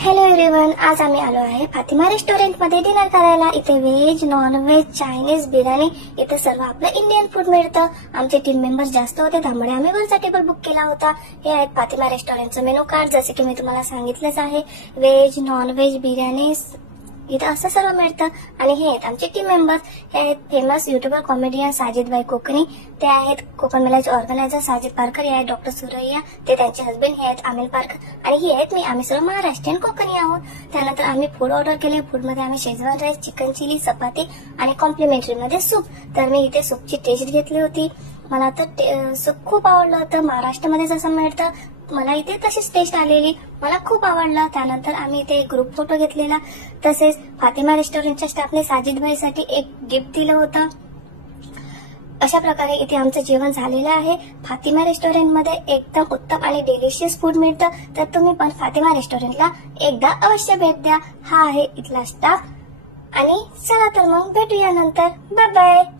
Hello everyone, आज आम्ही आलो आहे फातिमा रेस्टॉरंटमध्ये डिनर करायला। इथे veg, non veg, Chinese, biryani, इथे सर्व आपलं इंडियन फूड मिळतं। आमचे टीम मेंबर्स जास्त होते त्यामुळे आम्ही वरचा टेबल बुक केला होता। हे आहेत फातिमा रेस्टॉरंटचं मेनू कार्ड, जसे की मी तुम्हाला सांगितलंच आहे। व्हेज, नॉन व्हेज, बिर्याणी इथं असं सर्व मिळतं। आणि हे आहेत आमचे टीम मेंबर्स। हे आहेत फेमस युट्यूबर कॉमेडियन साजिद भाई कोकणी, ते आहेत कोकण मेळ्याचे ऑर्गनायझर साजिद पारकर, हे आहेत डॉक्टर सुरैया, ते त्यांचे हस्बंड, हे आहेत अमिल पारकर आणि ही आहेत मी। आम्ही सर्व महाराष्ट्रीयन कोकणी आहोत। त्यानंतर आम्ही फूड ऑर्डर केले। फूडमध्ये आम्ही शेजवान राईस, चिकन चिली, चपाती आणि कॉम्प्लिमेंटरी मध्ये सूप। तर मी इथे सूपची टेस्ट घेतली होती। मला तर सूप खूप आवडलं होतं। महाराष्ट्रामध्ये जसं मिळतं मला इथे तशीच टेस्ट आलेली, मला खूप आवडलं। त्यानंतर आम्ही इथे ग्रुप फोटो घेतलेला। तसेच फातिमा रेस्टॉरंटच्या स्टाफने साजिद भाईसाठी एक गिफ्ट दिलं होतं। अशा प्रकारे इथे आमचं जेवण झालेलं आहे। फातिमा रेस्टॉरंटमध्ये एकदम उत्तम आणि डिलिशियस फूड मिळतं, तर तुम्ही पण फातिमा रेस्टॉरंटला एकदा अवश्य भेट द्या। हा आहे इथला स्टाफ। आणि चला तर मग भेटूया नंतर। Bye bye.